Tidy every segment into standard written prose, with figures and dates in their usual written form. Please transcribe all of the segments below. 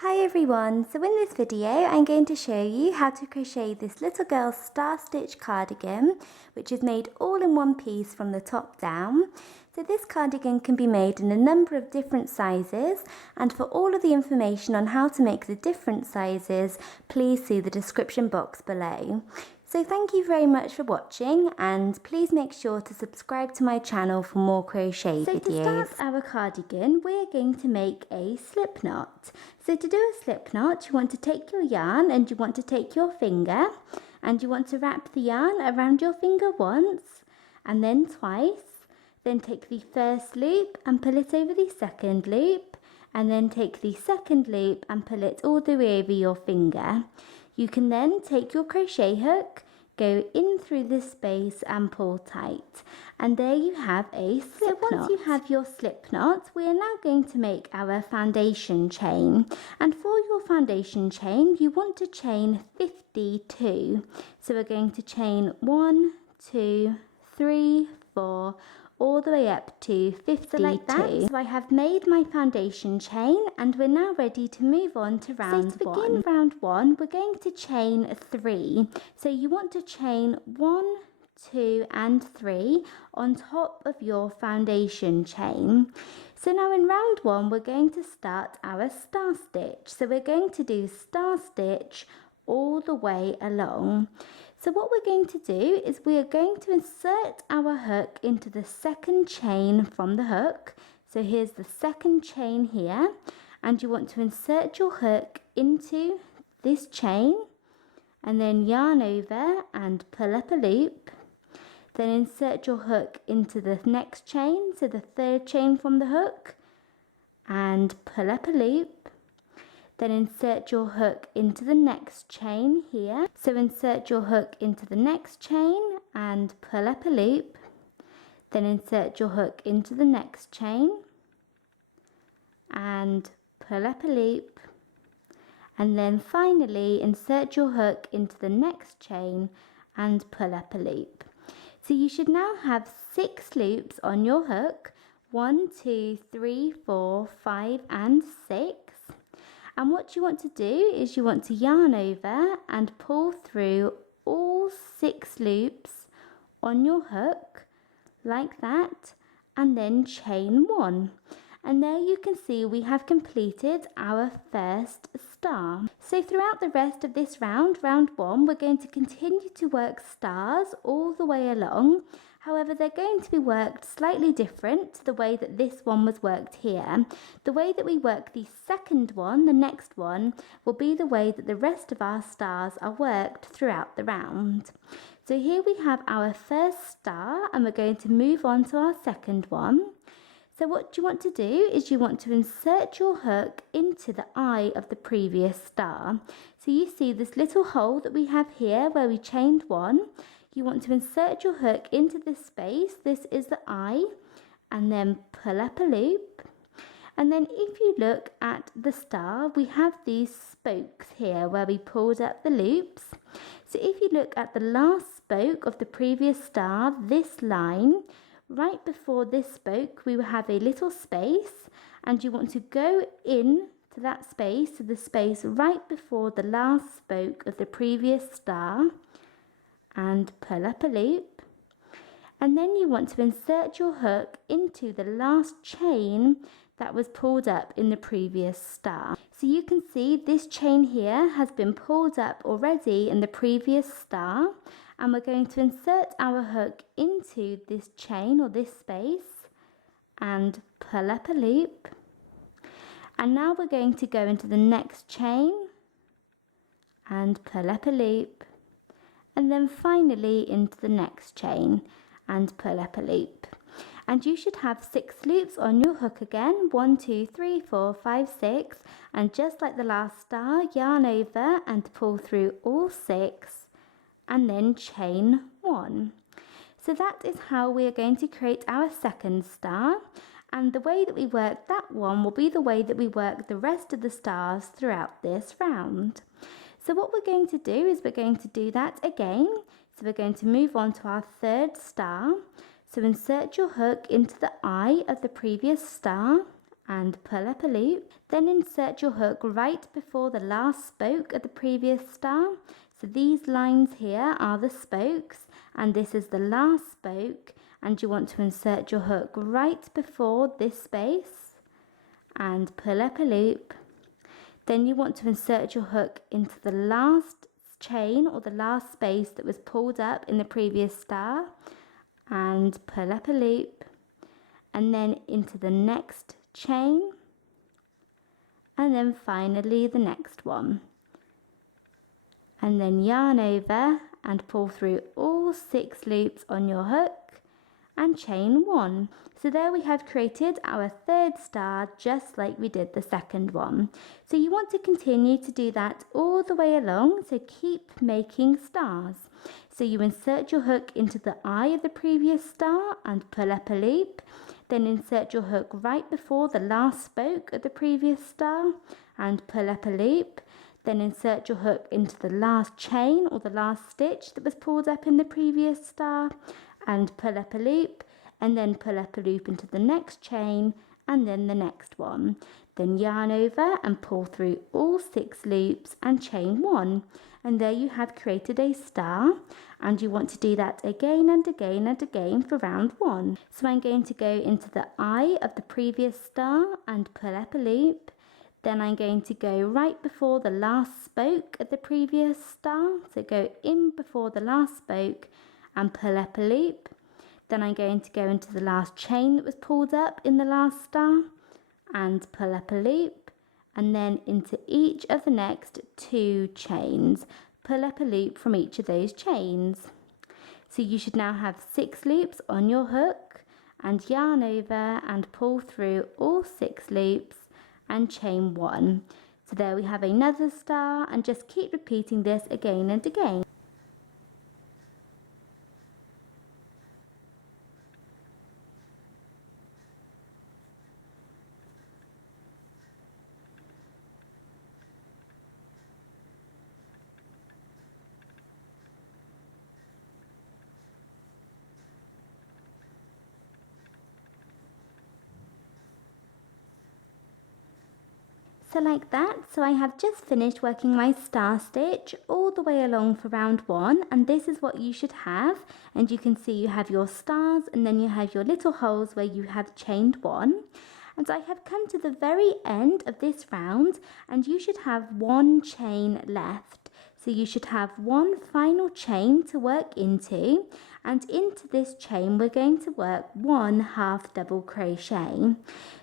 Hi everyone, so in this video I'm going to show you how to crochet this little girl's star stitch cardigan, which is made all in one piece from the top down. So this cardigan can be made in a number of different sizes, and for all of the information on how to make the different sizes, please see the description box below. So thank you very much for watching, and please make sure to subscribe to my channel for more crochet videos. So to start our cardigan, we're going to make a slip knot. So to do a slip knot, you want to take your yarn and you want to take your finger and you want to wrap the yarn around your finger once and then twice. Then take the first loop and pull it over the second loop, and then take the second loop and pull it all the way over your finger. You can then take your crochet hook, go in through this space and pull tight, and there you have a slip knot. So once you have your slip knot, we are now going to make our foundation chain, and for your foundation chain you want to chain 52. So we're going to chain 1, 2, 3, 4, all the way up to 52. So like that. So I have made my foundation chain and we're now ready to move on to round 1. So to begin round 1, we're going to chain 3. So you want to chain 1, 2 and 3 on top of your foundation chain. So now in round 1 we're going to start our star stitch. So we're going to do star stitch all the way along. So what we're going to do is we are going to insert our hook into the second chain from the hook. So here's the second chain here, and you want to insert your hook into this chain and then yarn over and pull up a loop. Then insert your hook into the next chain, so the third chain from the hook, and pull up a loop. Then insert your hook into the next chain here. So insert your hook into the next chain and pull up a loop. Then insert your hook into the next chain and pull up a loop. And then finally insert your hook into the next chain and pull up a loop. So you should now have 6 loops on your hook. 1, 2, 3, 4, 5 and 6. And what you want to do is you want to yarn over and pull through all 6 loops on your hook like that, and then chain 1. And there you can see we have completed our first star. So throughout the rest of this round 1, we're going to continue to work stars all the way along. However, they're going to be worked slightly different to the way that this one was worked here. The way that we work the second one, the next one, will be the way that the rest of our stars are worked throughout the round. So here we have our first star, and we're going to move on to our second one. So what you want to do is you want to insert your hook into the eye of the previous star. So you see this little hole that we have here where we chained 1. You want to insert your hook into this space. This is the eye, and then pull up a loop. And then if you look at the star, we have these spokes here where we pulled up the loops. So if you look at the last spoke of the previous star, this line, right before this spoke, we will have a little space, and you want to go in to that space, to the space right before the last spoke of the previous star, and pull up a loop. And then you want to insert your hook into the last chain that was pulled up in the previous star. So you can see this chain here has been pulled up already in the previous star, and we're going to insert our hook into this chain or this space and pull up a loop. And now we're going to go into the next chain and pull up a loop, and then finally into the next chain and pull up a loop. And you should have 6 loops on your hook again, 1, 2, 3, 4, 5, 6, and just like the last star, yarn over and pull through all 6 and then chain 1. So that is how we are going to create our second star, and the way that we work that one will be the way that we work the rest of the stars throughout this round. So what we're going to do is we're going to do that again. So we're going to move on to our third star. So insert your hook into the eye of the previous star and pull up a loop. Then insert your hook right before the last spoke of the previous star. So these lines here are the spokes, and this is the last spoke, and you want to insert your hook right before this space and pull up a loop. Then you want to insert your hook into the last chain or the last space that was pulled up in the previous star and pull up a loop, and then into the next chain, and then finally the next one, and then yarn over and pull through all 6 loops on your hook and chain 1. So there we have created our 3rd star, just like we did the 2nd one. So you want to continue to do that all the way along, so keep making stars. So you insert your hook into the eye of the previous star and pull up a loop, then insert your hook right before the last spoke of the previous star and pull up a loop, then insert your hook into the last chain or the last stitch that was pulled up in the previous star and pull up a loop, and then pull up a loop into the next chain and then the next one. Then yarn over and pull through all 6 loops and chain 1. And there you have created a star, and you want to do that again and again and again for round 1. So I'm going to go into the eye of the previous star and pull up a loop. Then I'm going to go right before the last spoke of the previous star, so go in before the last spoke and pull up a loop. Then I'm going to go into the last chain that was pulled up in the last star and pull up a loop, and then into each of the next 2 chains, pull up a loop from each of those chains. So you should now have 6 loops on your hook, and yarn over and pull through all 6 loops and chain 1. So there we have another star, and just keep repeating this again and again. So like that, so I have just finished working my star stitch all the way along for round 1, and this is what you should have. And you can see you have your stars, and then you have your little holes where you have chained 1. And I have come to the very end of this round, and you should have 1 chain left. So you should have 1 final chain to work into, and into this chain we're going to work 1 half double crochet.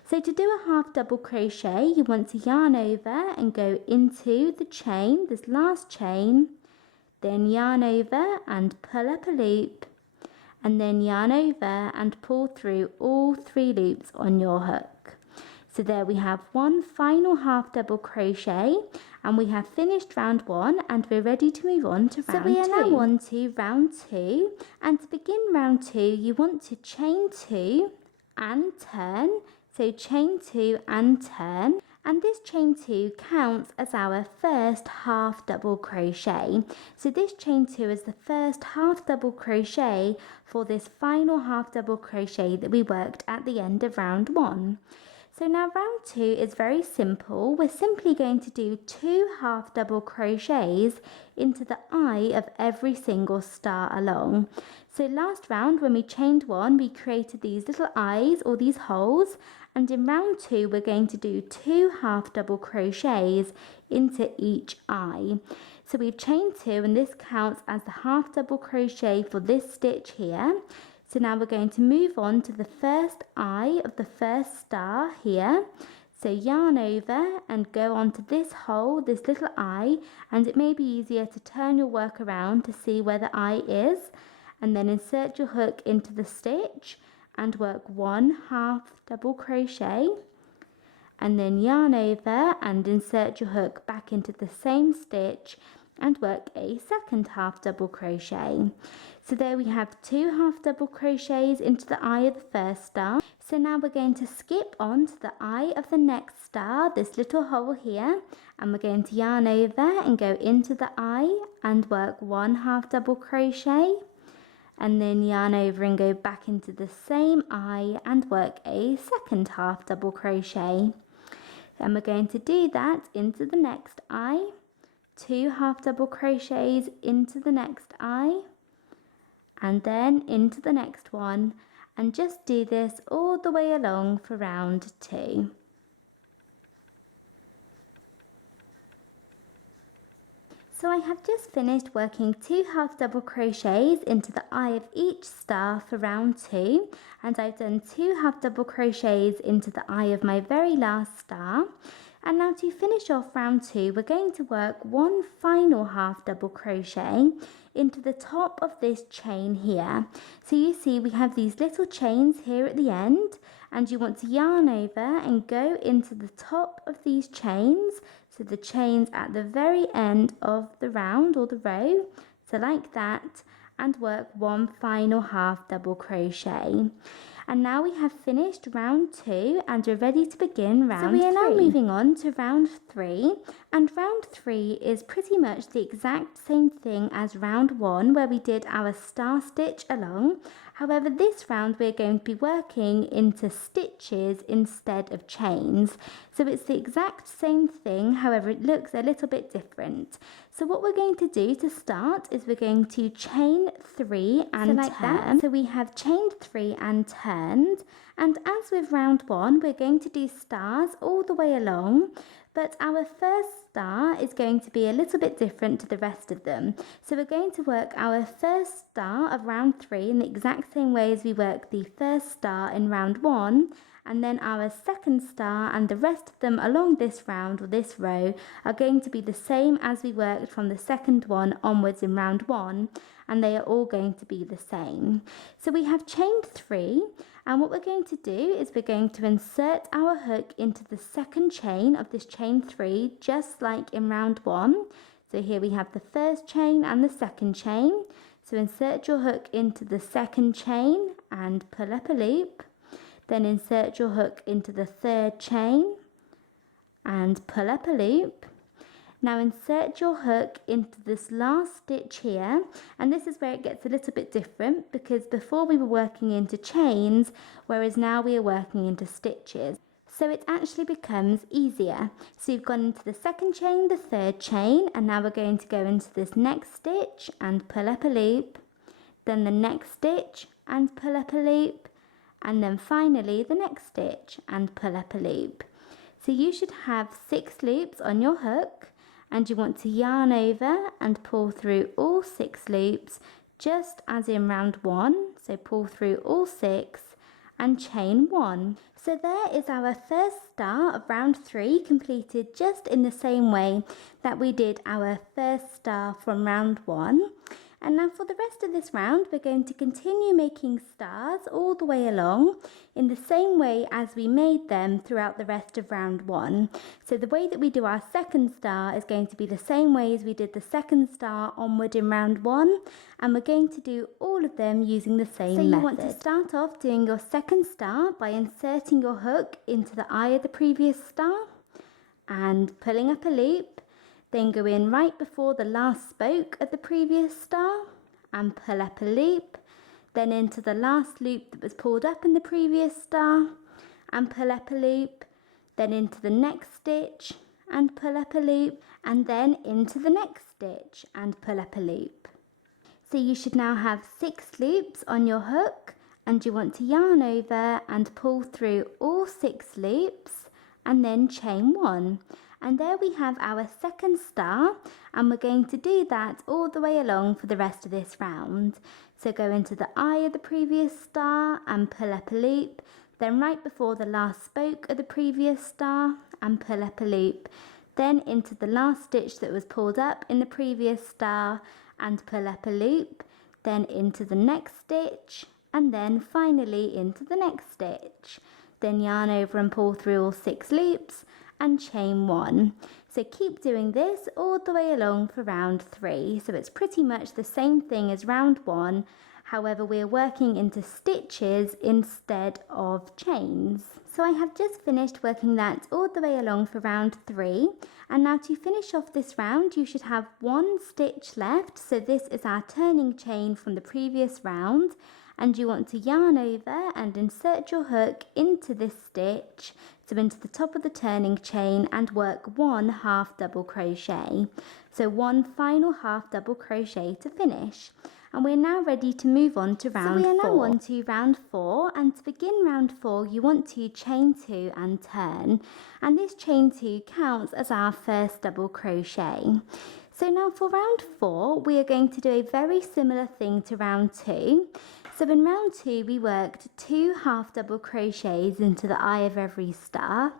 So to do a half double crochet, you want to yarn over and go into the chain, this last chain, then yarn over and pull up a loop, and then yarn over and pull through all 3 loops on your hook. So there we have 1 final half double crochet, and we have finished round 1, and we're ready to move on to round 2. So we are now on to round 2, and to begin round 2 you want to chain 2 and turn. So chain 2 and turn, and this chain 2 counts as our first half double crochet. So this chain 2 is the first half double crochet for this final half double crochet that we worked at the end of round 1. So now round 2 is very simple. We're simply going to do 2 half double crochets into the eye of every single star along. So last round when we chained 1, we created these little eyes or these holes, and in round 2 we're going to do 2 half double crochets into each eye. So we've chained 2, and this counts as the half double crochet for this stitch here. So now we're going to move on to the first eye of the first star here. So yarn over and go onto this hole, this little eye, and it may be easier to turn your work around to see where the eye is, and then insert your hook into the stitch and work 1 half double crochet, and then yarn over and insert your hook back into the same stitch and work a second half double crochet. So there we have 2 half double crochets into the eye of the first star. So now we're going to skip on to the eye of the next star, this little hole here, and we're going to yarn over and go into the eye and work 1 half double crochet, and then yarn over and go back into the same eye and work a second half double crochet. And we're going to do that into the next eye, 2 half double crochets into the next eye, and then into the next one, and just do this all the way along for round 2. So I have just finished working 2 half double crochets into the eye of each star for round 2, and I've done 2 half double crochets into the eye of my very last star. And now to finish off round 2, we're going to work 1 final half double crochet into the top of this chain here. So you see we have these little chains here at the end, and you want to yarn over and go into the top of these chains, so the chains at the very end of the round or the row, so like that, and work 1 final half double crochet. And now we have finished round 2 and we're ready to begin round 3. So we are now moving on to round 3, and round 3 is pretty much the exact same thing as round 1 where we did our star stitch along. However, this round we're going to be working into stitches instead of chains. So it's the exact same thing, however it looks a little bit different. So what we're going to do to start is we're going to chain 3 and turn. So we have chained 3 and turned, and as with round 1 we're going to do stars all the way along, but our first star is going to be a little bit different to the rest of them. So we're going to work our first star of round 3 in the exact same way as we worked the first star in round 1, and then our second star and the rest of them along this round or this row are going to be the same as we worked from the second one onwards in round 1, and they are all going to be the same. So we have chained 3, and what we're going to do is we're going to insert our hook into the second chain of this chain 3, just like in round 1. So here we have the first chain and the second chain. So insert your hook into the second chain and pull up a loop. Then insert your hook into the third chain and pull up a loop. Now insert your hook into this last stitch here, and this is where it gets a little bit different, because before we were working into chains, whereas now we are working into stitches. So it actually becomes easier. So you've gone into the second chain, the third chain, and now we're going to go into this next stitch and pull up a loop, then the next stitch and pull up a loop, and then finally the next stitch and pull up a loop. So you should have 6 loops on your hook, and you want to yarn over and pull through all 6 loops, just as in round 1. So pull through all 6 and chain 1. So there is our first star of round 3 completed just in the same way that we did our first star from round 1. And now for the rest of this round, we're going to continue making stars all the way along in the same way as we made them throughout the rest of round 1. So the way that we do our second star is going to be the same way as we did the second star onward in round 1, and we're going to do all of them using the same method. So you want to start off doing your second star by inserting your hook into the eye of the previous star and pulling up a loop. Then go in right before the last spoke of the previous star and pull up a loop, then into the last loop that was pulled up in the previous star and pull up a loop, then into the next stitch and pull up a loop, and then into the next stitch and pull up a loop. So you should now have 6 loops on your hook, and you want to yarn over and pull through all 6 loops and then chain 1. And there we have our second star, and we're going to do that all the way along for the rest of this round. So go into the eye of the previous star and pull up a loop, then right before the last spoke of the previous star and pull up a loop, then into the last stitch that was pulled up in the previous star and pull up a loop, then into the next stitch, and then finally into the next stitch. Then yarn over and pull through all 6 loops and chain 1. So keep doing this all the way along for round 3. So it's pretty much the same thing as round 1. However, we're working into stitches instead of chains. So I have just finished working that all the way along for round 3. And now to finish off this round, you should have 1 stitch left. So this is our turning chain from the previous round. And you want to yarn over and insert your hook into this stitch, so into the top of the turning chain, and work 1 half double crochet. So 1 final half double crochet to finish. And we're now ready to move on to round 4. So we are now on to round 4, and to begin round 4 you want to chain 2 and turn, and this chain 2 counts as our first double crochet. So now for round 4 we are going to do a very similar thing to round 2. So in round 2 we worked 2 half double crochets into the eye of every star,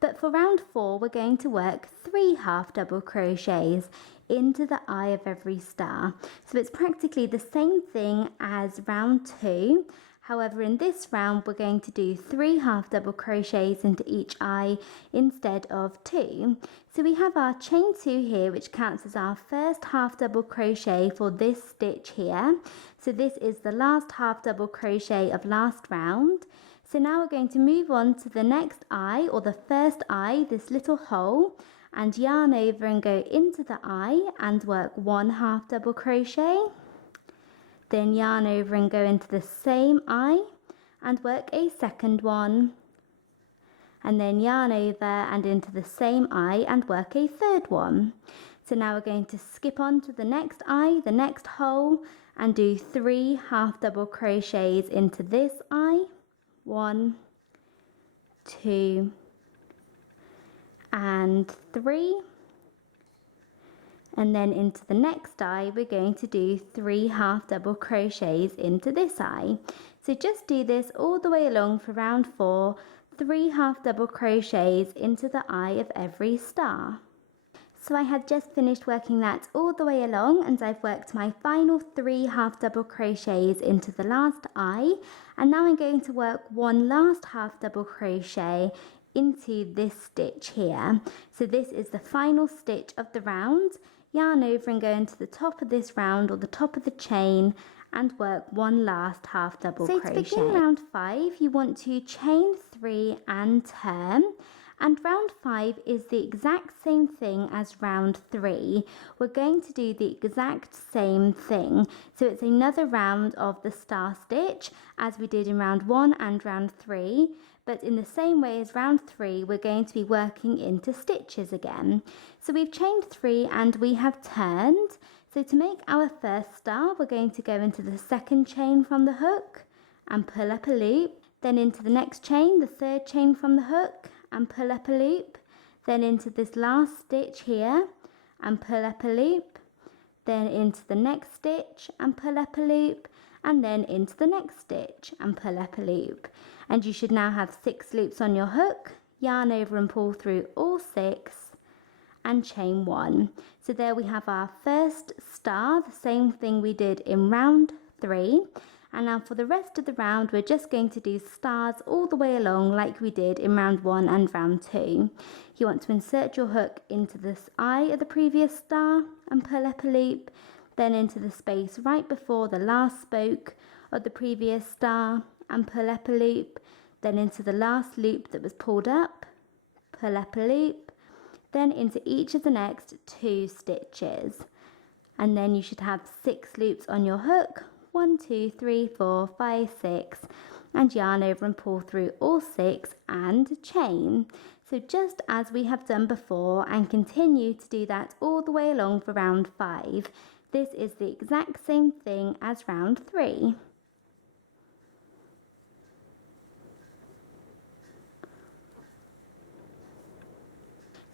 but for round 4 we're going to work 3 half double crochets into the eye of every star. So it's practically the same thing as round 2. However, in this round we're going to do 3 half double crochets into each eye instead of 2. So we have our chain 2 here, which counts as our first half double crochet for this stitch here. So this is the last half double crochet of last round. So now we're going to move on to the next eye, or the first eye, this little hole, and yarn over and go into the eye and work 1 half double crochet. Then yarn over and go into the same eye and work a second one, and then yarn over and into the same eye and work a third one. So now we're going to skip on to the next eye, the next hole, and do 3 half double crochets into this eye. 1, 2 and 3. And then into the next eye we're going to do 3 half double crochets into this eye. So just do this all the way along for round 4, 3 half double crochets into the eye of every star. So I have just finished working that all the way along, and I've worked my final 3 half double crochets into the last eye, and now I'm going to work 1 last half double crochet into this stitch here. So this is the final stitch of the round. Yarn over and go into the top of this round, or the top of the chain, and work 1 last half double crochet. So to begin round 5 you want to chain 3 and turn, and round 5 is the exact same thing as round 3. We're going to do the exact same thing, so it's another round of the star stitch as we did in round 1 and round 3. But in the same way as round 3, we're going to be working into stitches again. So we've chained 3 and we have turned. So to make our first star, we're going to go into the second chain from the hook and pull up a loop. Then into the next chain, the third chain from the hook, and pull up a loop. Then into this last stitch here and pull up a loop. Then into the next stitch and pull up a loop. And then into the next stitch and pull up a loop. And you should now have 6 loops on your hook. Yarn over and pull through all 6 and chain 1. So there we have our first star, the same thing we did in round 3. And now for the rest of the round we're just going to do stars all the way along like we did in round 1 and round 2. You want to insert your hook into this eye of the previous star and pull up a loop, then into the space right before the last spoke of the previous star and pull up a loop, then into the last loop that was pulled up, pull up a loop, then into each of the next 2 stitches. And then you should have 6 loops on your hook, 1, 2, 3, 4, 5, 6, and yarn over and pull through all 6 and chain. So just as we have done before, and continue to do that all the way along for round 5. This is the exact same thing as round 3.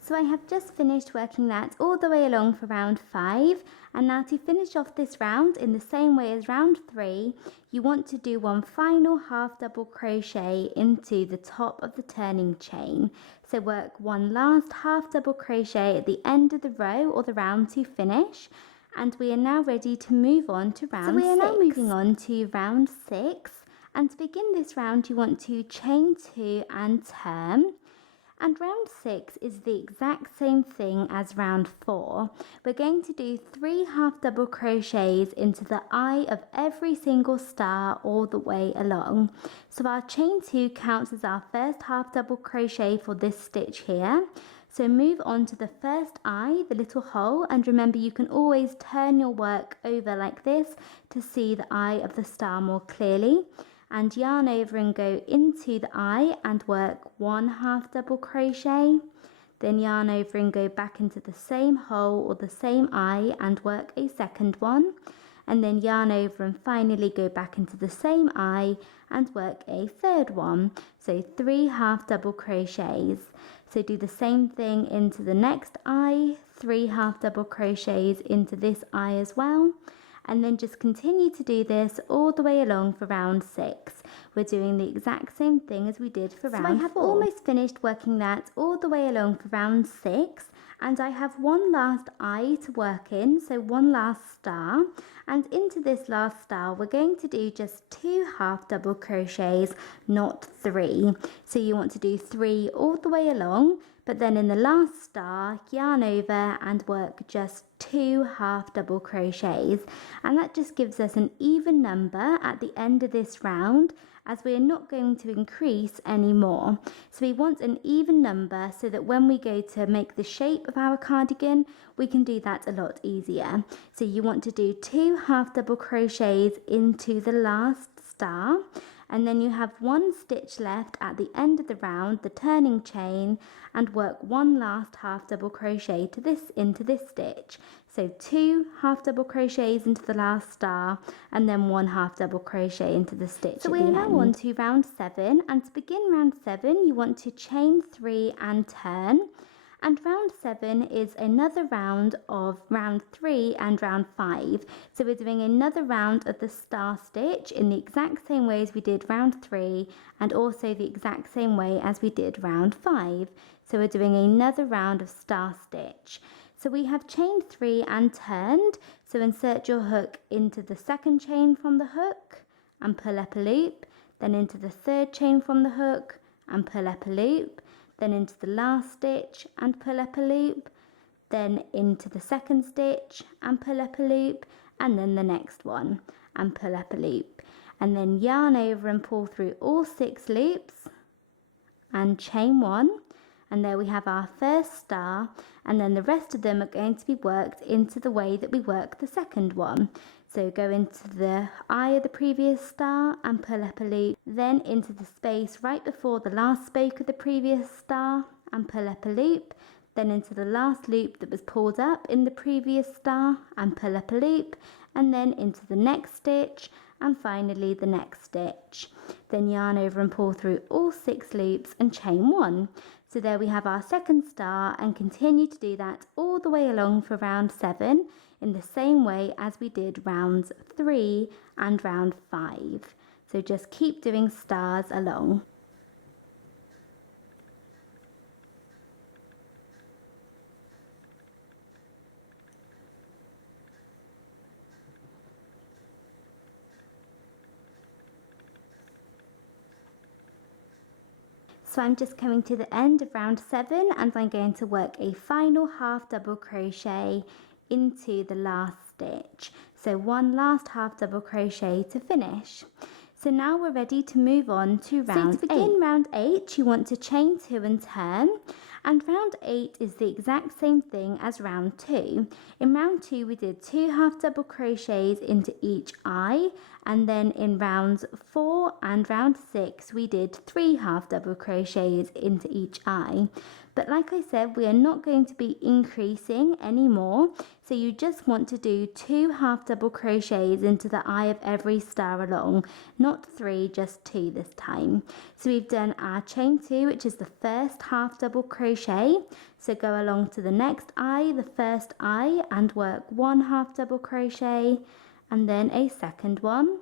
So I have just finished working that all the way along for round 5, and now to finish off this round in the same way as round 3, you want to do 1 final half double crochet into the top of the turning chain. So work 1 last half double crochet at the end of the row or the round to finish, and we are now ready to move on to round 6. So we are now moving on to round 6, and to begin this round you want to chain 2 and turn. And round 6 is the exact same thing as round 4. We're going to do 3 half double crochets into the eye of every single star all the way along. So our chain 2 counts as our first half double crochet for this stitch here. So move on to the first eye, the little hole, and remember you can always turn your work over like this to see the eye of the star more clearly. And yarn over and go into the eye and work 1 half double crochet. Then yarn over and go back into the same hole or the same eye and work a second one. And then yarn over and finally go back into the same eye and work a third one. So 3 half double crochets. So do the same thing into the next eye, 3 half double crochets into this eye as well. And then just continue to do this all the way along for round 6. We're doing the exact same thing as we did for round 4. So I have almost finished working that all the way along for round 6, and I have one last eye to work in, so one last star. And into this last star we're going to do just 2 half double crochets, not 3. So you want to do 3 all the way along, but then in the last star yarn over and work just 2 half double crochets, and that just gives us an even number at the end of this round, as we are not going to increase anymore. So we want an even number so that when we go to make the shape of our cardigan, we can do that a lot easier. So you want to do 2 half double crochets into the last star, and then you have 1 stitch left at the end of the round, the turning chain, and work 1 last half double crochet into this stitch. So 2 half double crochets into the last star, and then 1 half double crochet into the stitch. So we are now on to round 7, and to begin round 7 you want to chain 3 and turn. And round 7 is another round of round 3 and round 5. So we're doing another round of the star stitch in the exact same way as we did round 3, and also the exact same way as we did round 5. So we're doing another round of star stitch. So we have chained 3 and turned. So insert your hook into the second chain from the hook and pull up a loop, then into the third chain from the hook and pull up a loop, then into the last stitch and pull up a loop, then into the second stitch and pull up a loop, and then the next one and pull up a loop, and then yarn over and pull through all 6 loops and chain 1, and there we have our first star, and then the rest of them are going to be worked into the way that we work the second one. So go into the eye of the previous star and pull up a loop, then into the space right before the last spoke of the previous star and pull up a loop, then into the last loop that was pulled up in the previous star and pull up a loop, and then into the next stitch, and finally the next stitch. Then yarn over and pull through all 6 loops and chain 1. So there we have our second star, and continue to do that all the way along for round 7 in the same way as we did rounds 3 and round 5. So just keep doing stars along. So I'm just coming to the end of round 7, and I'm going to work a final half double crochet into the last stitch. So 1 last half double crochet to finish. So now we're ready to move on to round 8. So to begin round 8, you want to chain 2 and turn. And round 8 is the exact same thing as round 2. In round 2 we did 2 half double crochets into each eye, and then in rounds 4 and round 6 we did 3 half double crochets into each eye. But like I said, we are not going to be increasing anymore, so you just want to do 2 half double crochets into the eye of every star along, not 3, just 2 this time. So we've done our chain 2, which is the first half double crochet. So go along to the next eye, the first eye, and work 1 half double crochet, and then a second one,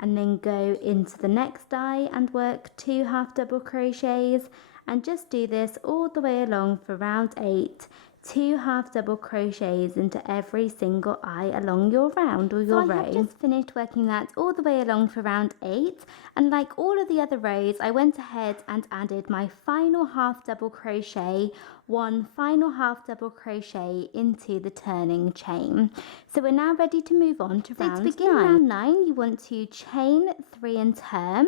and then go into the next eye and work 2 half double crochets, and just do this all the way along for round 8 2 half double crochets into every single eye along your round or your row. I have just finished working that all the way along for round 8, and like all of the other rows, I went ahead and added my final half double crochet, one final half double crochet into the turning chain. So we're now ready to move on to round 9. To begin round 9, you want to chain 3 and turn.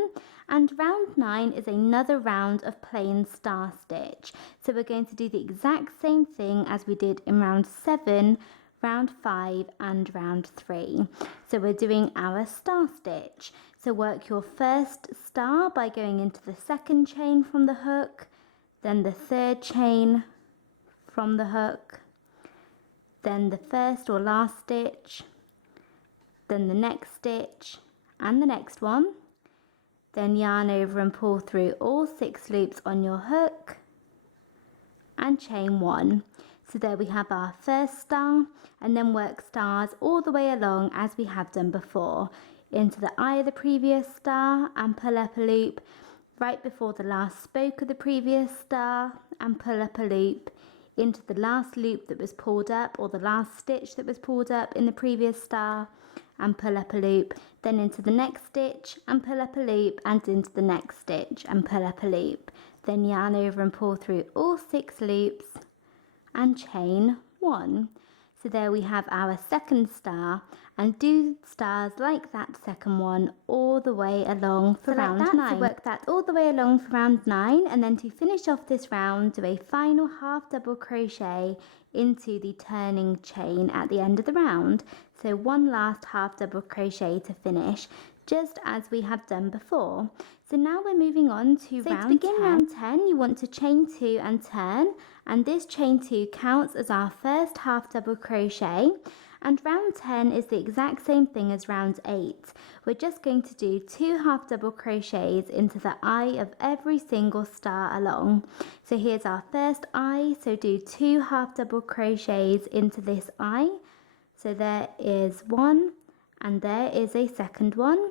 And round 9 is another round of plain star stitch. So we're going to do the exact same thing as we did in round 7, round 5 and round 3. So we're doing our star stitch. So work your first star by going into the second chain from the hook, then the third chain from the hook, then the first or last stitch, then the next stitch and the next one. Then yarn over and pull through all 6 loops on your hook and chain 1. So there we have our first star, and then work stars all the way along as we have done before, into the eye of the previous star and pull up a loop, right before the last spoke of the previous star and pull up a loop, into the last loop that was pulled up or the last stitch that was pulled up in the previous star and pull up a loop, then into the next stitch and pull up a loop, and into the next stitch and pull up a loop, then yarn over and pull through all 6 loops and chain 1. So there we have our second star, and do stars like that second one all the way along for round 9. So work that all the way along for round 9, and then to finish off this round, do a final half double crochet into the turning chain at the end of the round. So one last half double crochet to finish, just as we have done before. So now we're moving on to round 10. To begin round 10, you want to chain 2 and turn, and this chain 2 counts as our first half double crochet. And round 10 is the exact same thing as round 8. We're just going to do 2 half double crochets into the eye of every single star along. So here's our first eye, so do 2 half double crochets into this eye. So there is one, and there is a second one,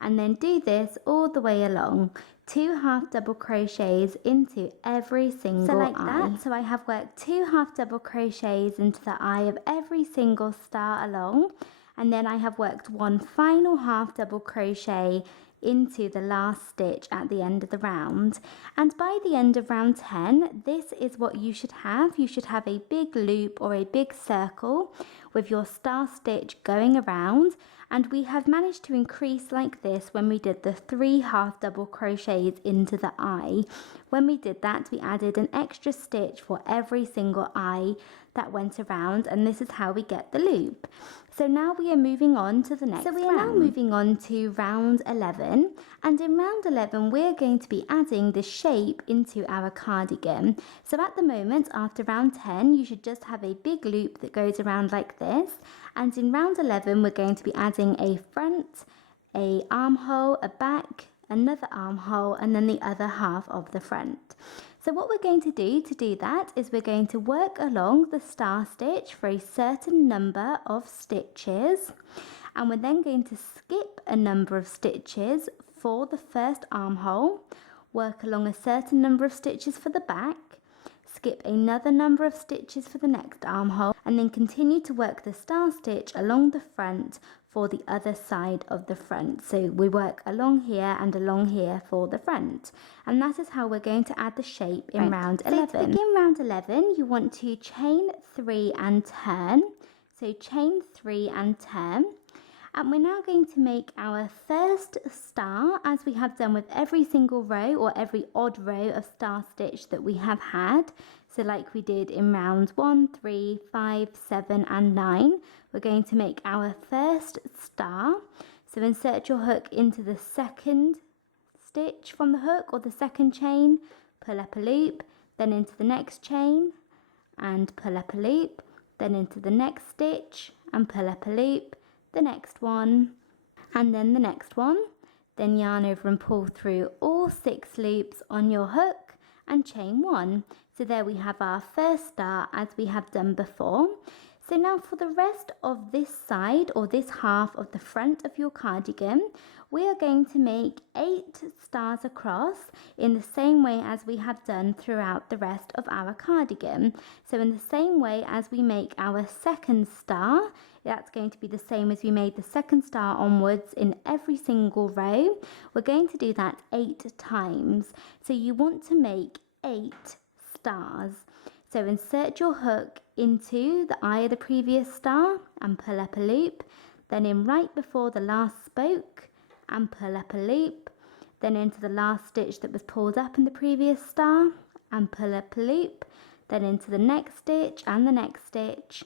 and then do this all the way along. 2 half double crochets into every single eye. So like that, so I have worked 2 half double crochets into the eye of every single star along, and then I have worked one final half double crochet into the last stitch at the end of the round. And by the end of round 10, this is what you should have. You should have a big loop or a big circle with your star stitch going around, and we have managed to increase like this when we did the 3 half double crochets into the eye. When we did that, we added an extra stitch for every single eye that went around, and this is how we get the loop. So now we are moving on to the next round. So we are now moving on to round 11, and in round 11 we're going to be adding the shape into our cardigan. So at the moment, after round 10, you should just have a big loop that goes around like this, and in round 11 we're going to be adding a front, a armhole, a back, another armhole, and then the other half of the front. So what we're going to do that is we're going to work along the star stitch for a certain number of stitches, and we're then going to skip a number of stitches for the first armhole, work along a certain number of stitches for the back, skip another number of stitches for the next armhole, and then continue to work the star stitch along the front for the other side of the front. So we work along here and along here for the front, and that is how we're going to add the shape in round 11. So to begin round 11, you want to chain 3 and turn. So chain 3 and turn, and we're now going to make our first star, as we have done with every single row or every odd row of star stitch that we have had. So like we did in rounds 1, 3, 5, 7 and 9, we're going to make our first star. So insert your hook into the second stitch from the hook or the second chain, pull up a loop, then into the next chain and pull up a loop, then into the next stitch and pull up a loop, the next one and then the next one, then yarn over and pull through all 6 loops on your hook and chain 1. So there we have our first star as we have done before. So now for the rest of this side or this half of the front of your cardigan, we are going to make 8 stars across in the same way as we have done throughout the rest of our cardigan. So in the same way as we make our second star, that's going to be the same as we made the second star onwards in every single row. We're going to do that 8 times. So you want to make 8 stars. So insert your hook into the eye of the previous star and pull up a loop, then in right before the last spoke and pull up a loop, then into the last stitch that was pulled up in the previous star and pull up a loop, then into the next stitch and the next stitch,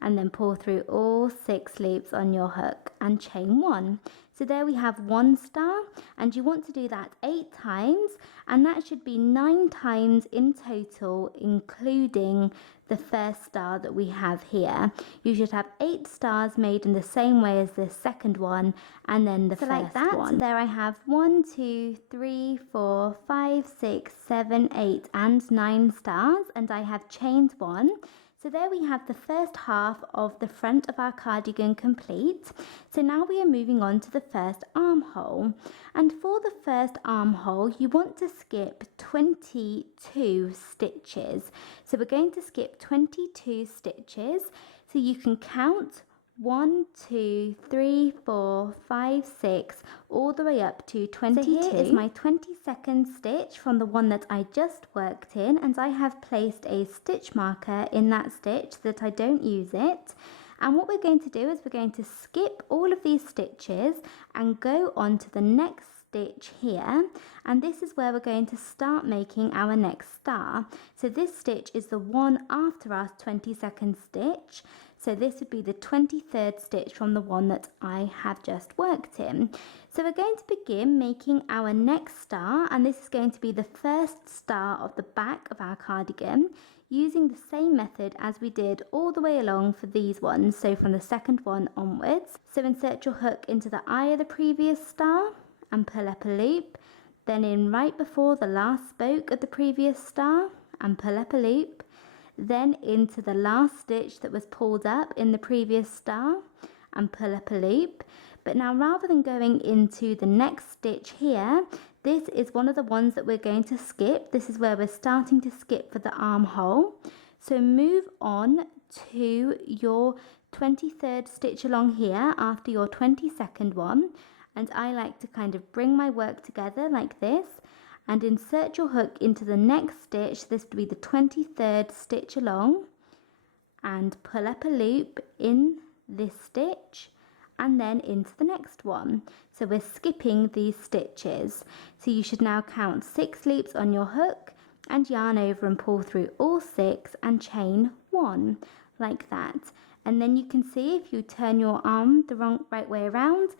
and then pull through all 6 loops on your hook and chain 1. So there we have 1 star, and you want to do that 8 times, and that should be 9 times in total, including the first star that we have here. You should have 8 stars made in the same way as the second one, and then the first like that, one. So there I have 1, 2, 3, 4, 5, 6, 7, 8 and 9 stars, and I have chained 1. So there we have the first half of the front of our cardigan complete. So now we are moving on to the first armhole. And for the first armhole, you want to skip 22 stitches. So we're going to skip 22 stitches. So you can count 1, 2, 3, 4, 5, 6, all the way up to 22. So here is my 22nd stitch from the one that I just worked in, and I have placed a stitch marker in that stitch so that I don't use it. And what we're going to do is we're going to skip all of these stitches and go on to the next stitch here, and this is where we're going to start making our next star. So this stitch is the one after our 22nd stitch. So this would be the 23rd stitch from the one that I have just worked in. So we're going to begin making our next star, and this is going to be the first star of the back of our cardigan, using the same method as we did all the way along for these ones, so from the second one onwards. So insert your hook into the eye of the previous star and pull up a loop, then in right before the last spoke of the previous star and pull up a loop, then into the last stitch that was pulled up in the previous star and pull up a loop. But now rather than going into the next stitch here, this is one of the ones that we're going to skip. This is where we're starting to skip for the armhole. So move on to your 23rd stitch along here after your 22nd one, and I like to kind of bring my work together like this and insert your hook into the next stitch. This would be the 23rd stitch along, and pull up a loop in this stitch and then into the next one. So we're skipping these stitches. So you should now count 6 loops on your hook and yarn over and pull through all 6 and chain 1 like that. And then you can see if you turn your arm the right way around,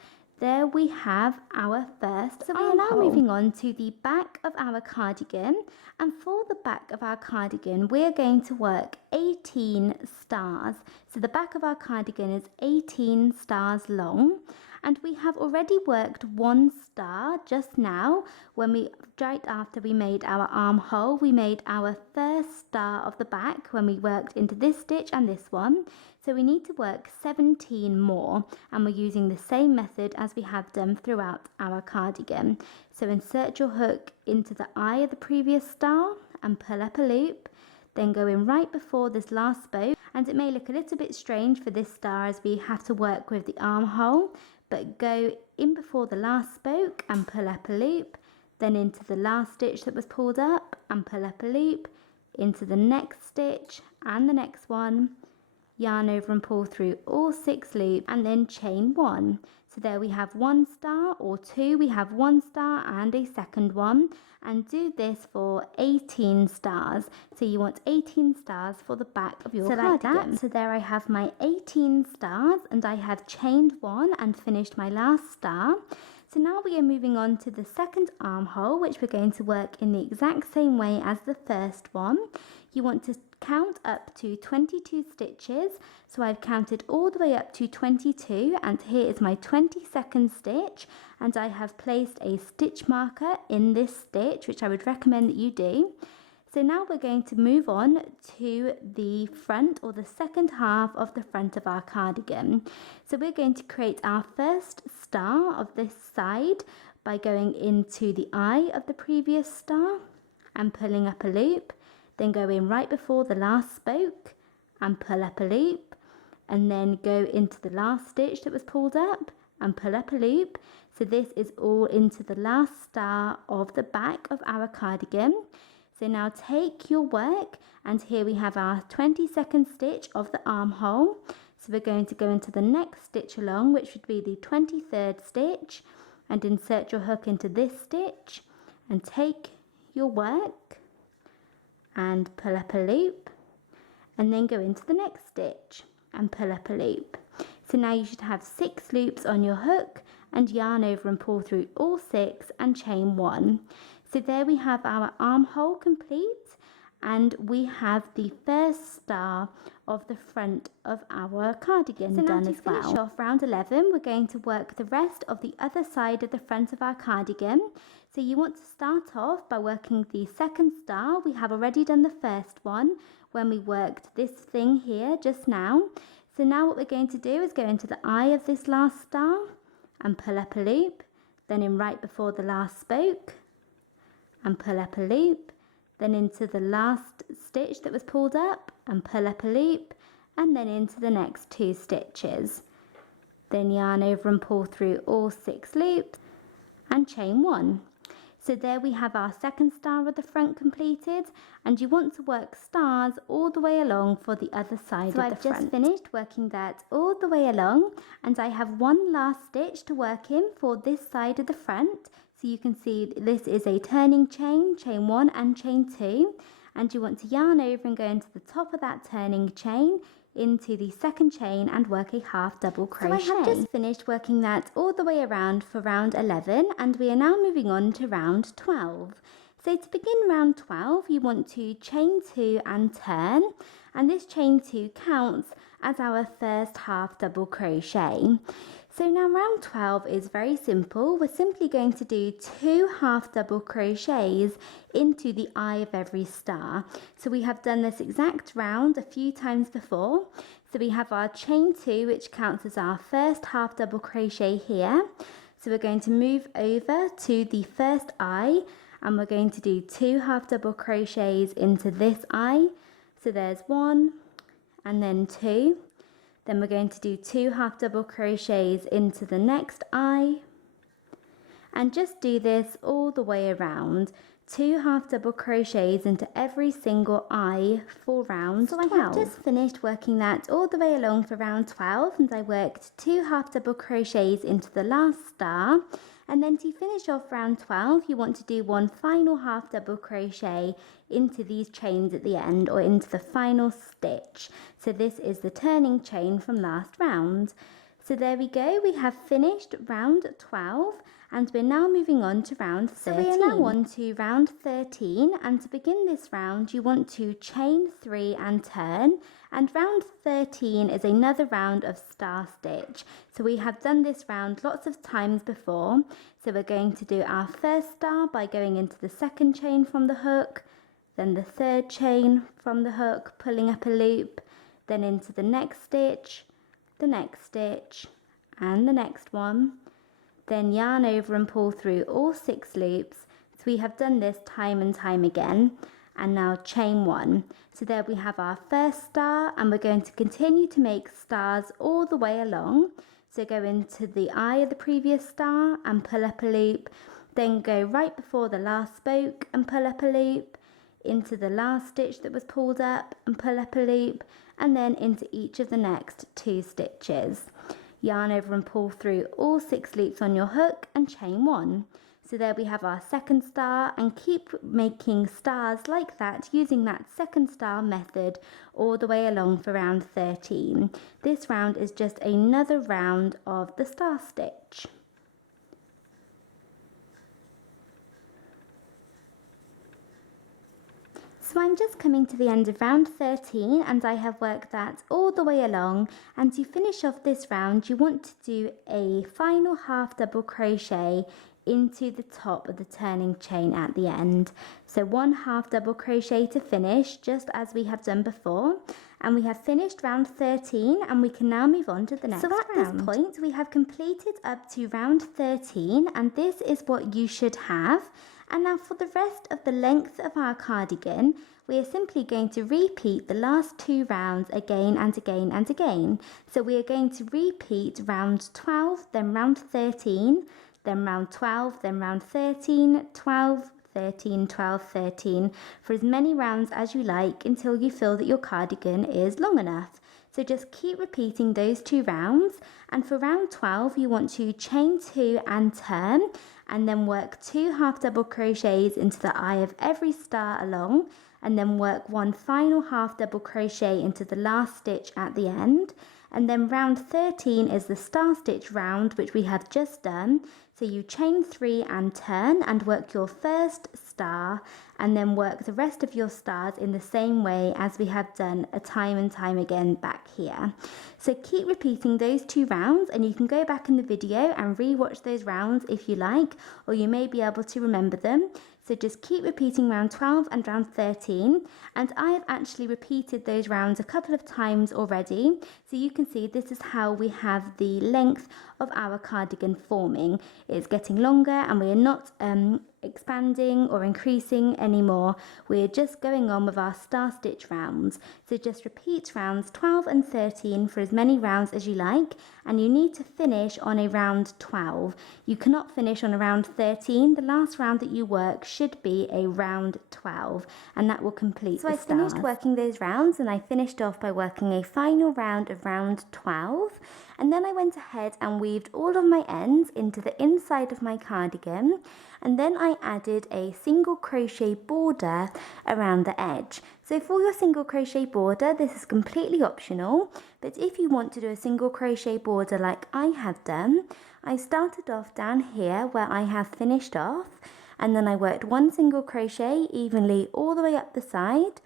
there we have our first. So we are now moving on to the back of our cardigan, and for the back of our cardigan we're going to work 18 stars. So the back of our cardigan is 18 stars long, and we have already worked 1 star just now when right after we made our armhole. We made our first star of the back when we worked into this stitch and this one. So we need to work 17 more, and we're using the same method as we have done throughout our cardigan. So insert your hook into the eye of the previous star and pull up a loop, then go in right before this last spoke. And it may look a little bit strange for this star as we have to work with the armhole, but go in before the last spoke and pull up a loop, then into the last stitch that was pulled up and pull up a loop, into the next stitch and the next one, yarn over and pull through all 6 loops and then chain 1. So there we have 1 star, or 2, we have 1 star and a second one, and do this for 18 stars. So you want 18 stars for the back of your cardigan. Like that. So there I have my 18 stars, and I have chained 1 and finished my last star. So now we are moving on to the second armhole, which we're going to work in the exact same way as the first one. You want to count up to 22 stitches. So I've counted all the way up to 22, and here is my 22nd stitch, and I have placed a stitch marker in this stitch, which I would recommend that you do. So So now we're going to move on to the front, or the second half of the front of our cardigan. So we're going to create our first star of this side by going into the eye of the previous star and pulling up a loop, then go in right before the last spoke and pull up a loop, and then go into the last stitch that was pulled up and pull up a loop. So this is all into the last star of the back of our cardigan. So now take your work, and here we have our 22nd stitch of the armhole. So we're going to go into the next stitch along, which would be the 23rd stitch, and insert your hook into this stitch and take your work and pull up a loop, and then go into the next stitch and pull up a loop. So now you should have 6 loops on your hook, and yarn over and pull through all 6 and chain 1. So there we have our armhole complete, and we have the first star of the front of our cardigan done as well. To finish off round 11, we're going to work the rest of the other side of the front of our cardigan. So you want to start off by working the second star. We have already done the first one when we worked this thing here just now. So now what we're going to do is go into the eye of this last star and pull up a loop, then in right before the last spoke and pull up a loop, then into the last stitch that was pulled up and pull up a loop, and then into the next 2 stitches. Then yarn over and pull through all 6 loops and chain 1. So there we have our second star of the front completed, and you want to work stars all the way along for the other side of the front. So I've just finished working that all the way along, and I have one last stitch to work in for this side of the front. So you can see this is a turning chain, chain 1 and chain 2, and you want to yarn over and go into the top of that turning chain into the second chain and work a half double crochet. So I have just finished working that all the way around for round 11, and we are now moving on to round 12. So to begin round 12, you want to chain 2 and turn, and this chain 2 counts as our first half double crochet. So now round 12 is very simple. We're simply going to do 2 half double crochets into the eye of every star. So we have done this exact round a few times before. So we have our chain 2, which counts as our first half double crochet here. So we're going to move over to the first eye, and we're going to do 2 half double crochets into this eye. So there's 1 and then 2. Then we're going to do 2 half double crochets into the next eye, and just do this all the way around. 2 half double crochets into every single eye for round 12. So I have just finished working that all the way along for round 12, and I worked 2 half double crochets into the last star. And then to finish off round 12, you want to do one final half double crochet into these chains at the end, or into the final stitch. So this is the turning chain from last round. So there we go, we have finished round 12, and we're now moving on to round 13. So we are now on to round 13, and to begin this round you want to chain 3 and turn, and round 13 is another round of star stitch. So we have done this round lots of times before. So we're going to do our first star by going into the second chain from the hook, then the third chain from the hook, pulling up a loop, then into the next stitch, the next stitch, and the next one. Then yarn over and pull through all 6 loops. So we have done this time and time again. And now chain 1. So there we have our first star, and we're going to continue to make stars all the way along. So go into the eye of the previous star and pull up a loop, then go right before the last spoke and pull up a loop, into the last stitch that was pulled up and pull up a loop, and then into each of the next 2 stitches. Yarn over and pull through all 6 loops on your hook and chain 1. So there we have our second star, and keep making stars like that using that second star method all the way along for round 13. This round is just another round of the star stitch. So I'm just coming to the end of round 13, and I have worked that all the way along, and to finish off this round you want to do a final half double crochet into the top of the turning chain at the end. So 1 half double crochet to finish, just as we have done before. And we have finished round 13, and we can now move on to the next round. So at this point, we have completed up to round 13, and this is what you should have. And now for the rest of the length of our cardigan, we are simply going to repeat the last 2 rounds again and again and again. So we are going to repeat round 12, then round 13, then round 12, then round 13, 12, 13, 12, 13 for as many rounds as you like until you feel that your cardigan is long enough. So just keep repeating those 2 rounds, and for round 12 you want to chain 2 and turn, and then work 2 half double crochets into the eye of every star along, and then work 1 final half double crochet into the last stitch at the end. And then round 13 is the star stitch round, which we have just done. So you chain 3 and turn and work your first star, and then work the rest of your stars in the same way as we have done a time and time again back here. So keep repeating those 2 rounds, and you can go back in the video and re-watch those rounds if you like, or you may be able to remember them. So just keep repeating round 12 and round 13, and I have actually repeated those rounds a couple of times already, so you can see this is how we have the length of our cardigan forming. It's getting longer, and we are not expanding or increasing anymore. We're just going on with our star stitch rounds. So just repeat rounds 12 and 13 for as many rounds as you like, and you need to finish on a round 12. You cannot finish on a round 13. The last round that you work should be a round 12, and that will complete the stars. So I finished working those rounds, and I finished off by working a final round of round 12, and then I went ahead and weaved all of my ends into the inside of my cardigan, and then I added a single crochet border around the edge. So for your single crochet border, this is completely optional, but if you want to do a single crochet border like I have done, I started off down here where I have finished off, and then I worked 1 single crochet evenly all the way up the side,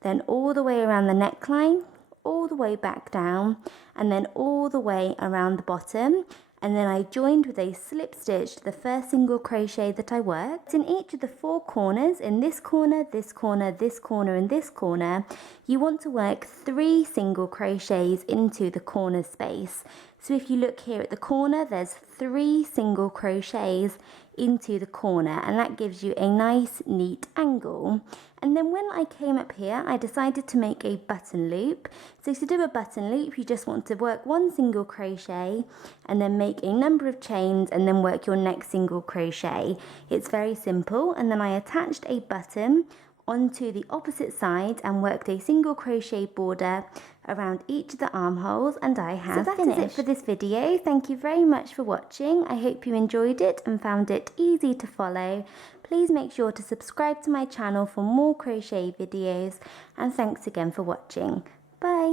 then all the way around the neckline, all the way back down, and then all the way around the bottom, and then I joined with a slip stitch to the first single crochet that I worked. In each of the 4 corners, in this corner, this corner, this corner, and this corner, you want to work 3 single crochets into the corner space. So if you look here at the corner, there's 3 single crochets into the corner, and that gives you a nice neat angle. And then when I came up here, I decided to make a button loop. So to do a button loop, you just want to work 1 single crochet and then make a number of chains and then work your next single crochet. It's very simple. And then I attached a button onto the opposite side and worked a single crochet border around each of the armholes, and I have finished. So that is it for this video. Thank you very much for watching. I hope you enjoyed it and found it easy to follow. Please make sure to subscribe to my channel for more crochet videos, and thanks again for watching. Bye!